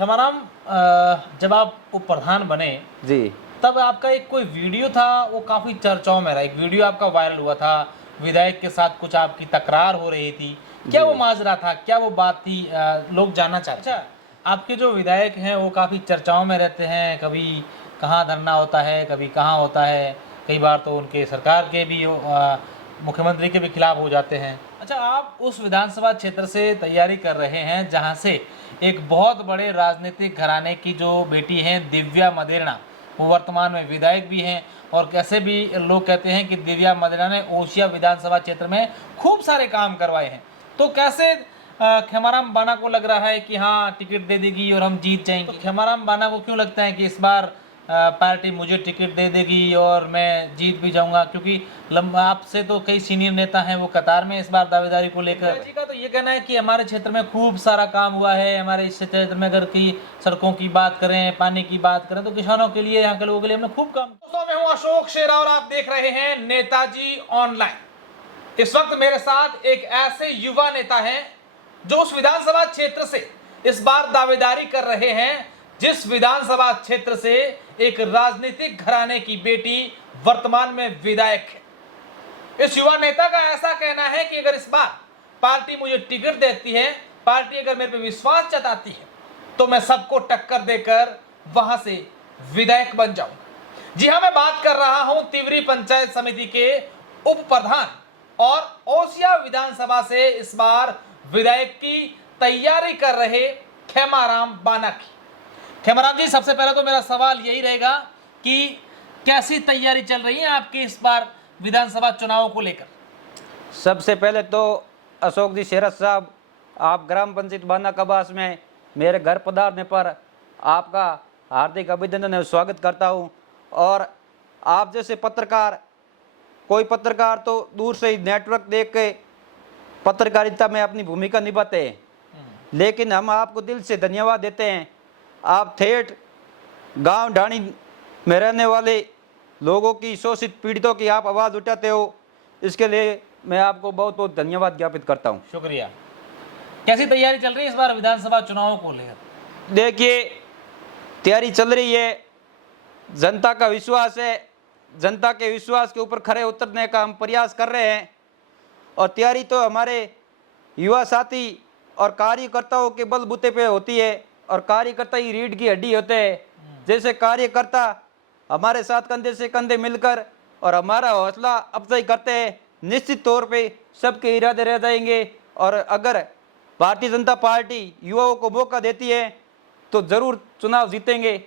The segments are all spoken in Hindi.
खेमाराम, जब आप उप प्रधान बने जी तब आपका एक कोई वीडियो था, वो काफी चर्चाओं में रहा। एक वीडियो आपका वायरल हुआ था, विधायक के साथ कुछ आपकी तकरार हो रही थी। क्या वो जी माजरा था, क्या वो बात थी? लोग जानना चाहते हैं। अच्छा, आपके जो विधायक हैं वो काफी चर्चाओं में रहते हैं, कभी कहाँ धरना होता है, कभी कहाँ होता है, कई बार तो उनके सरकार के भी मुख्यमंत्री के भी खिलाफ हो जाते हैं। अच्छा, आप उस विधानसभा क्षेत्र से तैयारी कर रहे हैं जहां से एक बहुत बड़े राजनीतिक घराने की जो बेटी हैं दिव्या मदेरणा, वो वर्तमान में विधायक भी हैं, और कैसे भी लोग कहते हैं कि दिव्या मदेरणा ने ओसिया विधानसभा क्षेत्र में खूब सारे काम करवाए हैं। तो कैसे खेमाराम बाना को लग रहा है कि हाँ टिकट दे देगी और हम जीत जाएंगे? तो खेमाराम बाना को क्यों लगता है कि इस बार पार्टी मुझे टिकट दे देगी और मैं जीत भी जाऊंगा? क्योंकि आपसे तो कई सीनियर नेता हैं, वो कतार में इस बार दावेदारी को लेकर। जी का तो ये कहना है कि हमारे क्षेत्र में खूब सारा काम हुआ है। हमारे इस क्षेत्र में अगर की सड़कों की बात करें, पानी की बात करें, तो किसानों के लिए, यहाँ के लोगों के लिए हमने खूब काम। दोस्तों, मैं हूँ अशोक शेरा और आप देख रहे हैं नेताजी ऑनलाइन। इस वक्त मेरे साथ एक ऐसे युवा नेता हैं जो उस विधानसभा क्षेत्र से इस बार दावेदारी कर रहे हैं जिस विधानसभा क्षेत्र से एक राजनीतिक घराने की बेटी वर्तमान में विधायक है। इस युवा नेता का ऐसा कहना है कि अगर इस बार पार्टी मुझे टिकट देती है, पार्टी अगर मेरे पे विश्वास जताती है, तो मैं सबको टक्कर देकर वहां से विधायक बन जाऊंगा। जी हां, मैं बात कर रहा हूं तिवरी पंचायत समिति के उप प्रधान और ओसिया विधानसभा से इस बार विधायक की तैयारी कर रहे खेमाराम बाना की। खेमाराम जी, सबसे पहले तो मेरा सवाल यही रहेगा कि कैसी तैयारी चल रही है आपकी इस बार विधानसभा चुनावों को लेकर? सबसे पहले तो अशोक जी शेरत साहब, आप ग्राम पंचायत बाना कबास में मेरे घर पधारने पर आपका हार्दिक अभिनंदन और स्वागत करता हूं। और आप जैसे पत्रकार, कोई पत्रकार तो दूर से ही नेटवर्क देख के पत्रकारिता में अपनी भूमिका निभाते हैं, लेकिन हम आपको दिल से धन्यवाद देते हैं। आप ठेठ गांव ढाणी में रहने वाले लोगों की, शोषित पीड़ितों की आप आवाज़ उठाते हो, इसके लिए मैं आपको बहुत बहुत धन्यवाद ज्ञापित करता हूं। शुक्रिया। कैसी तैयारी चल रही है इस बार विधानसभा चुनावों को लेकर? देखिए, तैयारी चल रही है, जनता का विश्वास है, जनता के विश्वास के ऊपर खरे उतरने का हम प्रयास कर रहे हैं। और तैयारी तो हमारे युवा साथी और कार्यकर्ताओं के बलबूते पे होती है, और कार्यकर्ता ही रीढ़ की हड्डी होते हैं। जैसे कार्यकर्ता हमारे साथ कंधे से कंधे मिलकर और हमारा हौसला अफजाई करते हैं, निश्चित तौर पे सबके इरादे रह जाएंगे। और अगर भारतीय जनता पार्टी युवाओं को मौका देती है तो ज़रूर चुनाव जीतेंगे।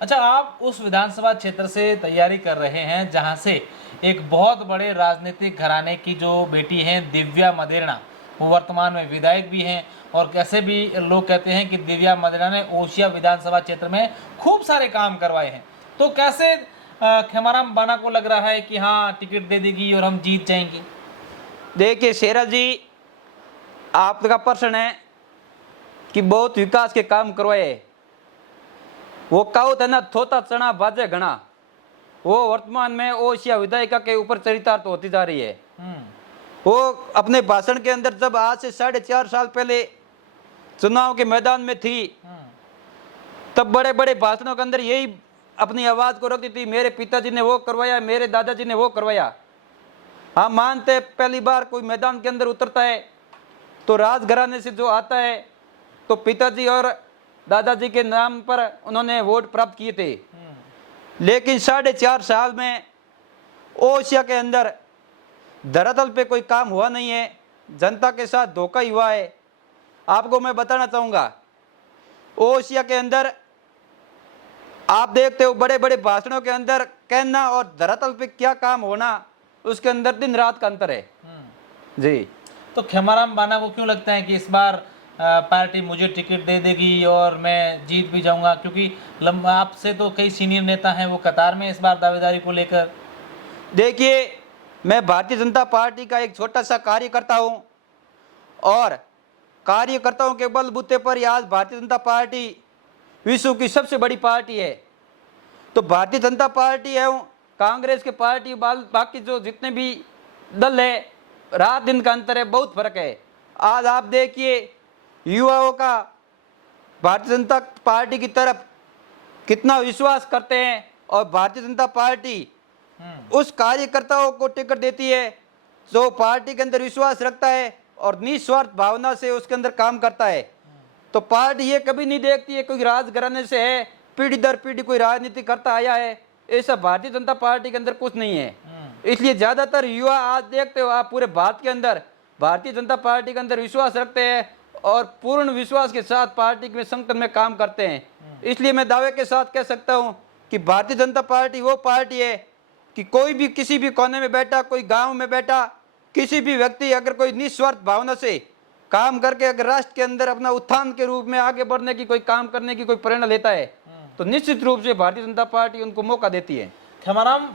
अच्छा, आप उस विधानसभा क्षेत्र से तैयारी कर रहे हैं जहां से एक बहुत बड़े राजनीतिक घराने की जो बेटी हैं दिव्या मदेरणा, वो वर्तमान में विधायक भी हैं, और कैसे भी लोग कहते हैं कि दिव्या मदेरणा ने ओसिया विधानसभा क्षेत्र में खूब सारे काम करवाए हैं। तो कैसे खेमाराम बाना को लग रहा है कि हाँ टिकट दे देगी और हम जीत जाएंगे? देखिए शेरा जी, आपका प्रश्न है कि बहुत विकास के काम करवाए। वो कहावत है ना, थोता चना बाजे घना, वो वर्तमान में ओसिया विधायिका के ऊपर चरितार्थ होती जा रही है। वो अपने भाषण के अंदर जब आज से 4.5 साल पहले चुनाव के मैदान में थी, तब बड़े बड़े भाषणों के अंदर यही अपनी आवाज को रखती थी, मेरे पिताजी ने वो करवाया, मेरे दादाजी ने वो करवाया। हम मानते पहली बार कोई मैदान के अंदर उतरता है तो राजघराने से जो आता है, तो पिताजी और दादाजी के नाम पर उन्होंने वोट प्राप्त किए थे। लेकिन 4.5 साल में ओसिया के अंदर धरातल पे कोई काम हुआ नहीं है, जनता के साथ धोखा ही हुआ है। आपको मैं बताना चाहूँगा, ओसिया के अंदर आप देखते हो बड़े बड़े भाषणों के अंदर कहना और धरातल पे क्या काम होना, उसके अंदर दिन रात का अंतर है। जी, तो खेमाराम बाना को क्यों लगता है कि इस बार पार्टी मुझे टिकट दे देगी और मैं जीत भी जाऊंगा? क्योंकि आपसे तो कई सीनियर नेता हैं, वो कतार में इस बार दावेदारी को लेकर। देखिए, मैं भारतीय जनता पार्टी का एक छोटा सा कार्यकर्ता हूं, और कार्यकर्ताओं के बलबूते पर आज भारतीय जनता पार्टी विश्व की सबसे बड़ी पार्टी है। तो भारतीय जनता पार्टी है, कांग्रेस के पार्टी, बाकी जो जितने भी दल है, रात दिन का अंतर है, बहुत फर्क है। आज आप देखिए, युवाओं का भारतीय जनता पार्टी की तरफ कितना विश्वास करते हैं और भारतीय जनता पार्टी उस कार्यकर्ताओं को टिकट देती है जो पार्टी के अंदर विश्वास रखता है और निस्वार्थ भावना से उसके अंदर काम करता है। तो पार्टी ये कभी नहीं देखती है कोई राजघराने से है, पीढ़ी दर पीढ़ी कोई राजनीति करता आया है, ऐसा भारतीय जनता पार्टी के अंदर कुछ नहीं है। इसलिए ज्यादातर युवा आज देखते हो आप पूरे भारत के अंदर भारतीय जनता पार्टी के अंदर विश्वास रखते हैं और पूर्ण विश्वास के साथ पार्टी में संगठन में काम करते हैं। इसलिए मैं दावे के साथ कह सकता हूं कि भारतीय जनता पार्टी वो पार्टी है कि कोई भी किसी भी कोने में बैठा, कोई गांव में बैठा, किसी भी व्यक्ति अगर कोई निस्वार्थ भावना से काम करके अगर राष्ट्र के अंदर अपना उत्थान के रूप में आगे बढ़ने की कोई काम करने की कोई प्रेरणा लेता है तो निश्चित रूप से भारतीय जनता पार्टी उनको मौका देती है। खेमाराम,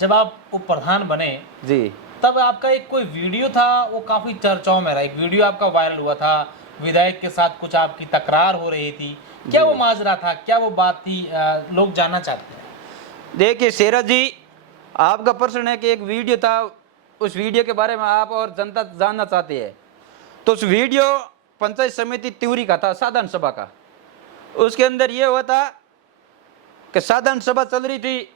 जब आप उप प्रधान बने जी, तब आपका एक कोई वीडियो था, वो काफी चर्चाओं में रहा। एक वीडियो आपका वायरल हुआ था, विधायक के साथ कुछ आपकी तकरार हो रही थी। क्या वो माजरा था, क्या वो बात थी, लोग जानना चाहते हैं। देखिए शेरा जी, आपका प्रश्न है कि एक वीडियो था, उस वीडियो के बारे में आप और जनता जानना चाहती है। तो उस वीडियो पंचायत समिति त्यूरी का था, साधारण सभा का। उसके अंदर ये हुआ था कि साधारण सभा चल रही थी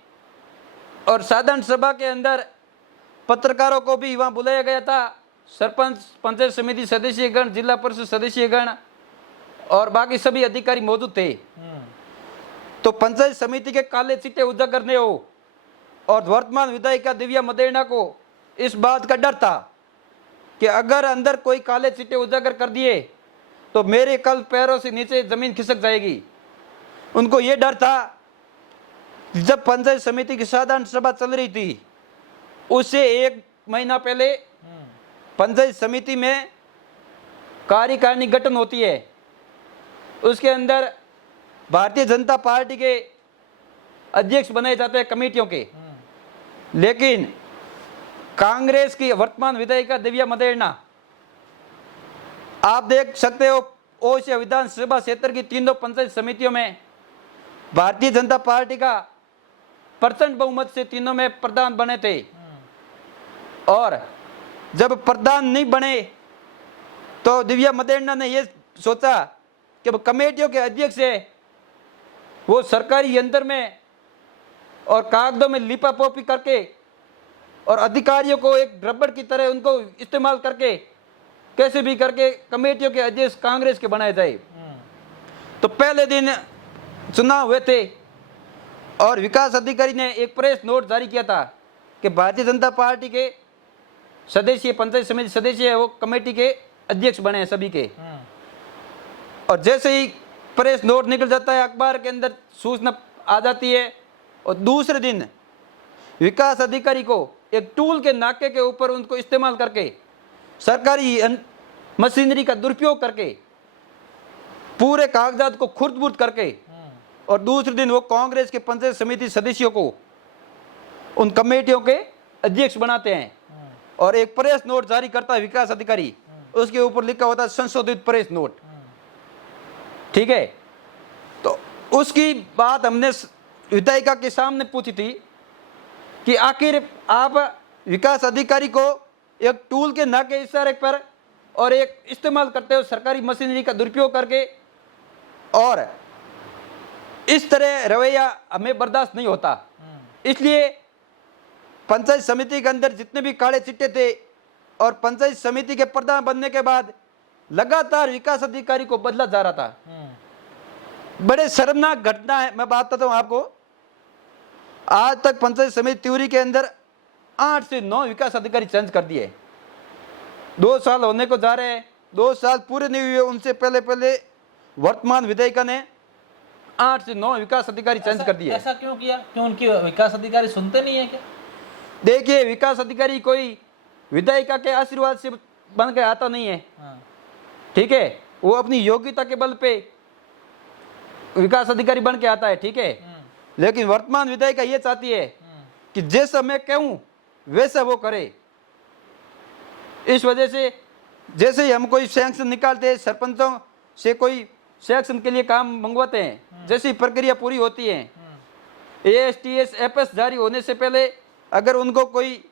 और साधारण सभा के अंदर पत्रकारों को भी वहाँ बुलाया गया था। सरपंच, पंचायत समिति सदस्यगण, जिला परिषद सदस्यगण और बाकी सभी अधिकारी मौजूद थे। तो पंचायत समिति के काले चिट्टे उजागर करने हो और वर्तमान विधायिका दिव्या मदेरणा को इस बात का डर था कि अगर अंदर कोई काले चिट्टे उजागर कर दिए तो मेरे कल पैरों से नीचे जमीन खिसक जाएगी। उनको ये डर था। जब पंचायत समिति की साधारण सभा चल रही थी उससे 1 महीना पहले पंचायत समिति में कार्यकारिणी गठन होती है। उसके अंदर भारतीय जनता पार्टी के अध्यक्ष बनाए जाते हैं कमेटियों के, लेकिन कांग्रेस की वर्तमान विधायिका दिव्या मदेरणा, आप देख सकते हो ओसिया विधानसभा क्षेत्र की तीनों पंचायत समितियों में भारतीय जनता पार्टी का प्रचंड बहुमत से तीनों में प्रधान बने थे। और जब प्रधान नहीं बने तो दिव्या मदेरणा ने यह सोचा कि वो कमेटियों के अध्यक्ष है, वो सरकारी यंत्र में और कागजों में लिपापोपी करके और अधिकारियों को एक रबड़ की तरह उनको इस्तेमाल करके कैसे भी करके कमेटियों के अध्यक्ष कांग्रेस के बनाए जाए। तो पहले दिन चुनाव हुए थे और विकास अधिकारी ने एक प्रेस नोट जारी किया था कि भारतीय जनता पार्टी के सदस्य, पंचायत समिति सदस्य है, वो कमेटी के अध्यक्ष बने हैं सभी के। और जैसे ही प्रेस नोट निकल जाता है, अखबार के अंदर सूचना आ जाती है और दूसरे दिन विकास अधिकारी को एक टूल के नाके के ऊपर उनको इस्तेमाल करके सरकारी मशीनरी का दुरुपयोग करके पूरे कागजात को खुर्द-बुर्द करके और दूसरे दिन वो कांग्रेस के पंचायत समिति सदस्यों को उन कमेटियों के अध्यक्ष बनाते हैं और एक प्रेस नोट जारी करता है विकास अधिकारी। उसके ऊपर लिखा होता है संशोधित प्रेस नोट। ठीक है, तो उसकी बात हमने विधायिका के सामने पूछी थी कि आखिर आप विकास अधिकारी को एक टूल के नाके इशारे पर और एक इस्तेमाल करते हो सरकारी मशीनरी का दुरुपयोग करके, और इस तरह रवैया हमें बर्दाश्त नहीं होता। इसलिए पंचायत समिति के अंदर जितने भी काले चिट्टे थे और पंचायत समिति के प्रधान बनने के बाद लगातार विकास अधिकारी को बदला जा रहा था। बड़े शर्मनाक घटना है, मैं बात करता हूं आपको। आज तक पंचायत समिति त्यूरी के अंदर 8 से 9 विकास अधिकारी चेंज कर दिए। 2 साल होने को जा रहे हैं, 2 साल पूरे नहीं हुए उनसे पहले वर्तमान विधायिका ने 8 से 9 विकास अधिकारी चेंज कर दिए। ऐसा क्यों किया? क्यों उनकी विकास अधिकारी सुनते नहीं है क्या? देखिए, विकास अधिकारी कोई विधायिका के आशीर्वाद से बन के आता नहीं है। ठीक है, वो अपनी योग्यता के बल पे विकास अधिकारी बन के आता है। ठीक है, लेकिन वर्तमान विधायिका ये चाहती है कि जैसा मैं कहूं वैसा वो करे। इस वजह से जैसे ही हम कोई सैंक्शन निकालते हैं, सरपंचों से कोई सैंक्शन के लिए काम मंगवाते हैं, जैसी प्रक्रिया पूरी होती है, ASTS FS जारी होने से पहले अगर उनको कोई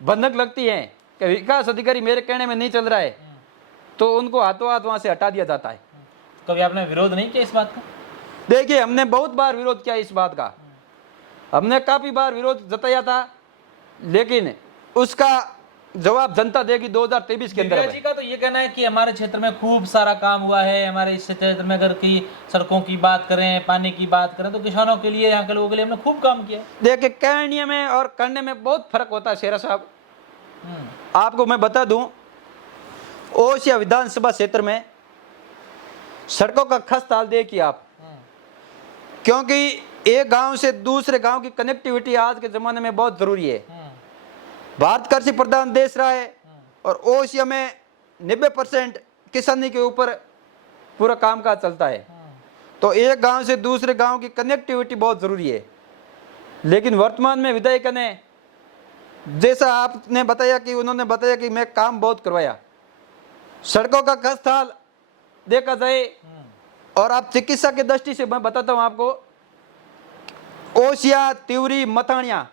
बंधक लगती है कि विकास अधिकारी मेरे कहने में नहीं चल रहा है, तो उनको हाथों हाथ वहां से हटा दिया जाता है। कभी आपने विरोध नहीं किया इस बात का? देखिए, हमने बहुत बार विरोध किया इस बात का, हमने काफी बार विरोध जताया था, लेकिन उसका जवाब जनता देगी 2023 के दिव्या अंदर। जी का तो ये कहना है कि हमारे क्षेत्र में खूब सारा काम हुआ है, हमारे इस क्षेत्र में अगर की सड़कों की बात करें, पानी की बात करें, तो किसानों के लिए, यहाँ के लोगों के लिए हमने खूब काम किया। देखिए, कहने में और करने में बहुत फर्क होता है शेरा साहब। आपको मैं बता दूं, ओसिया विधानसभा क्षेत्र में सड़कों का खस्ता हाल देखिए आप, क्योंकि एक गांव से दूसरे गांव की कनेक्टिविटी आज के जमाने में बहुत जरूरी है। भारत कृषि प्रधान देश रहा है और ओसिया में 90% किसानी के ऊपर पूरा कामकाज चलता है, तो एक गांव से दूसरे गांव की कनेक्टिविटी बहुत जरूरी है। लेकिन वर्तमान में विधायक ने, जैसा आपने बताया कि उन्होंने बताया कि मैं काम बहुत करवाया, सड़कों का खस्ताहाल देखा जाए, और आप चिकित्सा की दृष्टि से मैं बताता हूं आपको, ओसिया, तिवरी, मथानिया,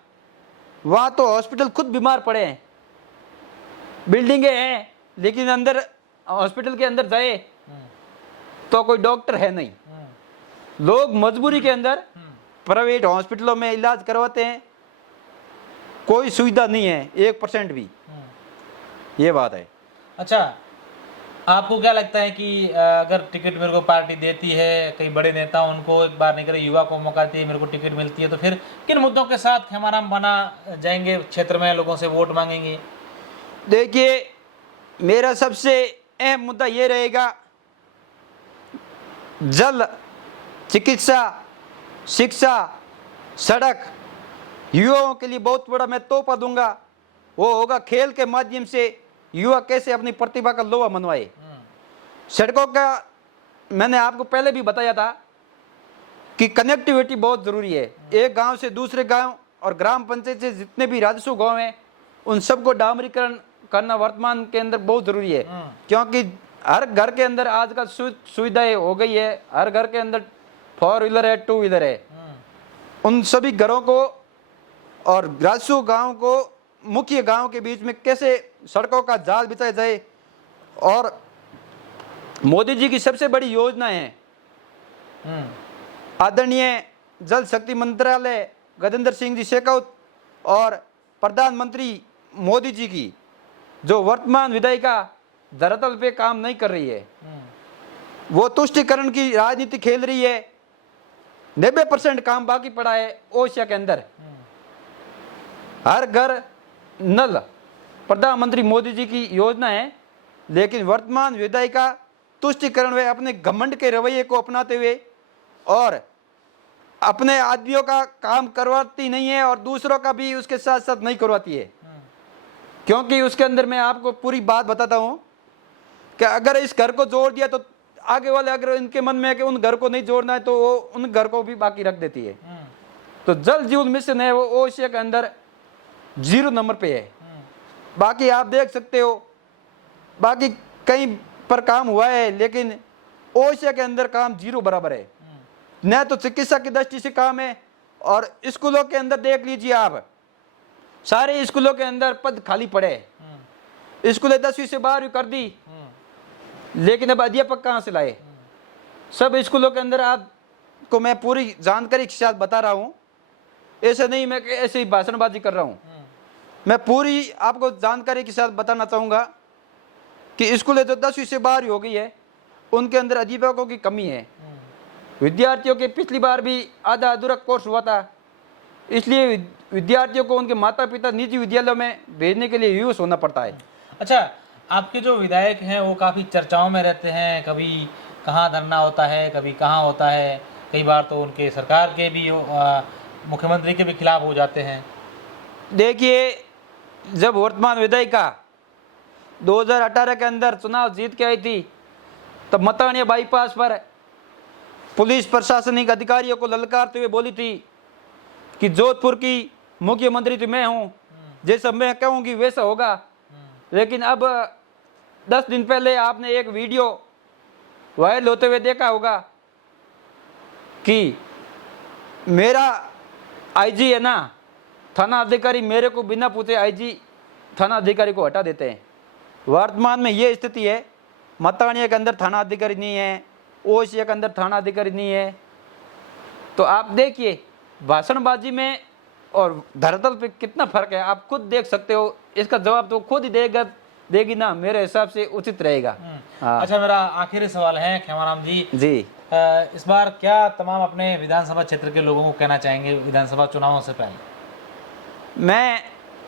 वहां तो हॉस्पिटल खुद बीमार पड़े हैं, बिल्डिंगें हैं, लेकिन अंदर हॉस्पिटल के अंदर जाए तो कोई डॉक्टर है नहीं। लोग मजबूरी के अंदर प्राइवेट हॉस्पिटलों में इलाज करवाते हैं, कोई सुविधा नहीं है 1% भी, ये बात है। अच्छा, आपको क्या लगता है कि अगर टिकट मेरे को पार्टी देती है, कई बड़े नेता उनको एक बार नहीं करे, युवा को मौका देती है, मेरे को टिकट मिलती है, तो फिर किन मुद्दों के साथ हमारा बना जाएंगे क्षेत्र में, लोगों से वोट मांगेंगे? देखिए, मेरा सबसे अहम मुद्दा ये रहेगा, जल, चिकित्सा, शिक्षा, सड़क, युवाओं के लिए बहुत बड़ा मैं तोहफा दूंगा, वो होगा खेल के माध्यम से युवा कैसे अपनी प्रतिभा का लोहा मनवाए। सड़कों का मैंने आपको पहले भी बताया था कि कनेक्टिविटी बहुत जरूरी है। एक गांव से दूसरे गांव और ग्राम पंचायत से जितने भी राजस्व गांव हैं, उन सबको डामरीकरण करना वर्तमान के अंदर बहुत जरूरी है, क्योंकि हर घर के अंदर आजकल सुविधाएं हो गई है, हर घर के अंदर 4 व्हीलर है, 2 व्हीलर है। उन सभी घरों को और राजस्व गांव को मुख्य गांव के बीच में कैसे सड़कों का जाल बिछाया जाए, और मोदी जी की सबसे बड़ी योजना है आदरणीय जल शक्ति मंत्रालय गजेंद्र सिंह जी शेखावत और प्रधानमंत्री मोदी जी की, जो वर्तमान विधायिका धरातल पे काम नहीं कर रही है, वो तुष्टीकरण की राजनीति खेल रही है। 90% काम बाकी पड़ा है ओसिया के अंदर। हर घर नल प्रधानमंत्री मोदी जी की योजना है, लेकिन वर्तमान विधायिका तुष्टीकरण वे अपने घमंड के रवैये को अपनाते हुए और अपने आदमियों का काम करवाती नहीं है और दूसरों का भी उसके साथ साथ नहीं करवाती है। क्योंकि उसके अंदर मैं आपको पूरी बात बताता हूं कि अगर इस घर को जोड़ दिया तो आगे वाले अगर इनके मन में है कि उन घर को नहीं जोड़ना है, तो वो उन घर को भी बाकी रख देती है। तो जल जीवन मिशन है, वो ओसिया के अंदर 0 नंबर पे है। बाकी आप देख सकते हो, बाकी कहीं पर काम हुआ है, लेकिन ओसिया के अंदर काम 0 बराबर है। न तो चिकित्सा की दृष्टि से काम है, और स्कूलों के अंदर देख लीजिए आप, सारे स्कूलों के अंदर पद खाली पड़े। स्कूलें 10वीं से 12वीं कर दी, लेकिन अब अध्यापक कहाँ से लाए? सब स्कूलों के अंदर आपको मैं पूरी जानकारी के साथ बता रहा हूँ, ऐसे नहीं मैं ऐसे ही भाषणबाजी कर रहा हूँ। मैं पूरी आपको जानकारी के साथ बताना चाहूँगा कि स्कूलें जो 10वीं से 12वीं हो गई है, उनके अंदर अध्यापकों की कमी है। विद्यार्थियों के पिछली बार भी आधा अधूरा कोर्स हुआ था, इसलिए विद्यार्थियों को उनके माता पिता निजी विद्यालयों में भेजने के लिए यूज होना पड़ता है। अच्छा, आपके जो विधायक हैं वो काफ़ी चर्चाओं में रहते हैं, कभी कहाँ धरना होता है, कभी कहाँ होता है, कई बार तो उनके सरकार के भी मुख्यमंत्री के भी खिलाफ हो जाते हैं। देखिए, जब वर्तमान विधायिका 2018 के अंदर चुनाव जीत के आई थी, तब मतानिया बाईपास पर पुलिस प्रशासनिक अधिकारियों को ललकारते हुए बोली थी कि जोधपुर की मुख्यमंत्री तो मैं हूं, जैसा मैं कहूंगी वैसा होगा। लेकिन अब 10 दिन पहले आपने एक वीडियो वायरल होते हुए देखा होगा कि मेरा आईजी है ना, थाना अधिकारी मेरे को बिना पूछे आईजी थाना अधिकारी को हटा देते हैं। वर्तमान में ये स्थिति है, मतानिया के अंदर थाना अधिकारी नहीं है, ओसिया के अंदर थाना अधिकारी नहीं है। तो आप देखिए भाषणबाजी में और धरातल पे कितना फर्क है, आप खुद देख सकते हो। इसका जवाब तो खुद ही देगी ना, मेरे हिसाब से उचित रहेगा। हाँ अच्छा, मेरा आखिरी सवाल है खेमाराम जी जी, इस बार क्या तमाम अपने विधानसभा क्षेत्र के लोगों को कहना चाहेंगे विधानसभा चुनावों से पहले? मैं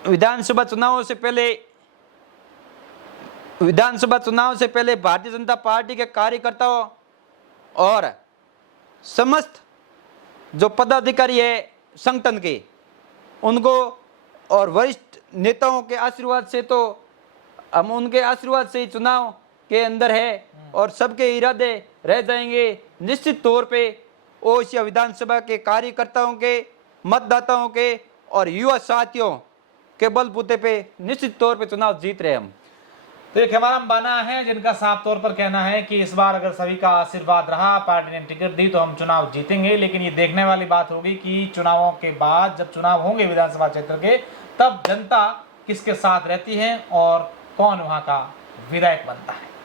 विधानसभा चुनाव से पहले भारतीय जनता पार्टी के कार्यकर्ताओं और समस्त जो पदाधिकारी है संगठन के, उनको और वरिष्ठ नेताओं के आशीर्वाद से, तो हम उनके आशीर्वाद से ही चुनाव के अंदर है और सबके इरादे रह जाएंगे। निश्चित तौर पे ओसिया विधानसभा के कार्यकर्ताओं के, मतदाताओं के और युवा साथियों के बलबूते पे निश्चित तौर पे चुनाव जीत रहे हम। तो ये खेमाराम बाना है जिनका साफ तौर पर कहना है कि इस बार अगर सभी का आशीर्वाद रहा, पार्टी ने टिकट दी तो हम चुनाव जीतेंगे। लेकिन ये देखने वाली बात होगी कि चुनावों के बाद जब चुनाव होंगे विधानसभा क्षेत्र के, तब जनता किसके साथ रहती है और कौन वहां का विधायक बनता है।